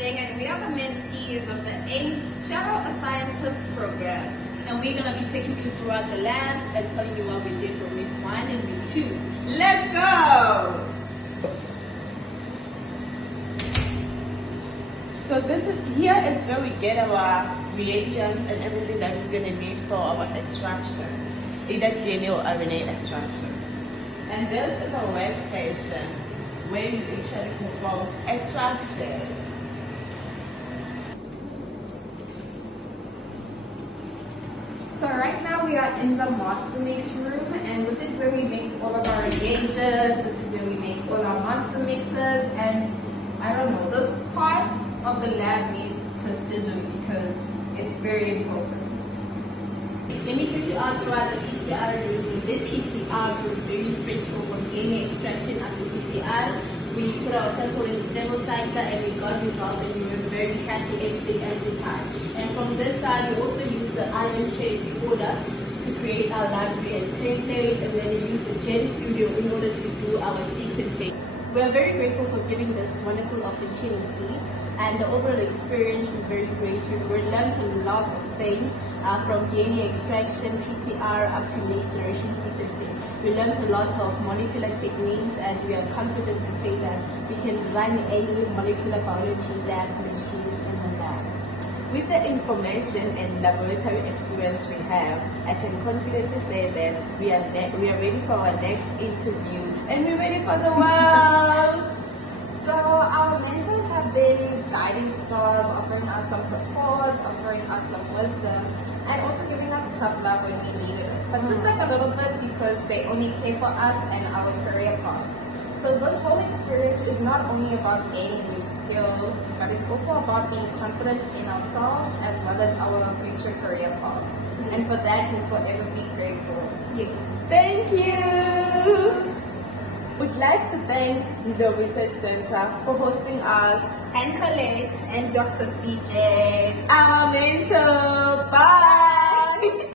Nthabiseng, and we are the mentees of the Shadow A Scientist program. And we're going to be taking you throughout the lab and telling you what we did for week 1 and week 2. Let's go! So here is where we get our reagents and everything that we're going to need for our extraction, either DNA or RNA extraction. And this is a workstation where you actually perform extraction. So right now we are in the master mix room, and this is where we mix all of our reagents. This is where we make all our master mixes, and I don't know, this part of the lab needs precision because it's very important. Let me take you out throughout the PCR room. We did PCR, it was very stressful from DNA extraction up to PCR. We put our sample into the thermocycler and we got results, and we were very happy everything time. And from this side, we also use the iron shape recorder to create our library and templates, and then we use the Gen Studio in order to do our sequencing. We are very grateful for giving this wonderful opportunity, and the overall experience was very great. We learned a lot of things from DNA extraction, PCR, up to next generation sequencing. We learned a lot of molecular techniques, and we are confident to say that we can run any molecular biology lab machine in the lab. With the information and laboratory experience we have, I can confidently say that we are ready for our next interview, and we're ready for the world. So our mentors have been guiding stars, offering us some support, offering us some wisdom, and also giving us tough love when we needed it. But just like a little bit, because they only care for us and our career paths. So this whole experience is not only about gaining new skills, but it's also about being confident in ourselves as well as our future career paths. Yes. And for that, we'll forever be grateful. Yes. Thank you! We'd like to thank Ndlovu Research Centre for hosting us, and Colette, and Dr. CJ, our mentor. Bye!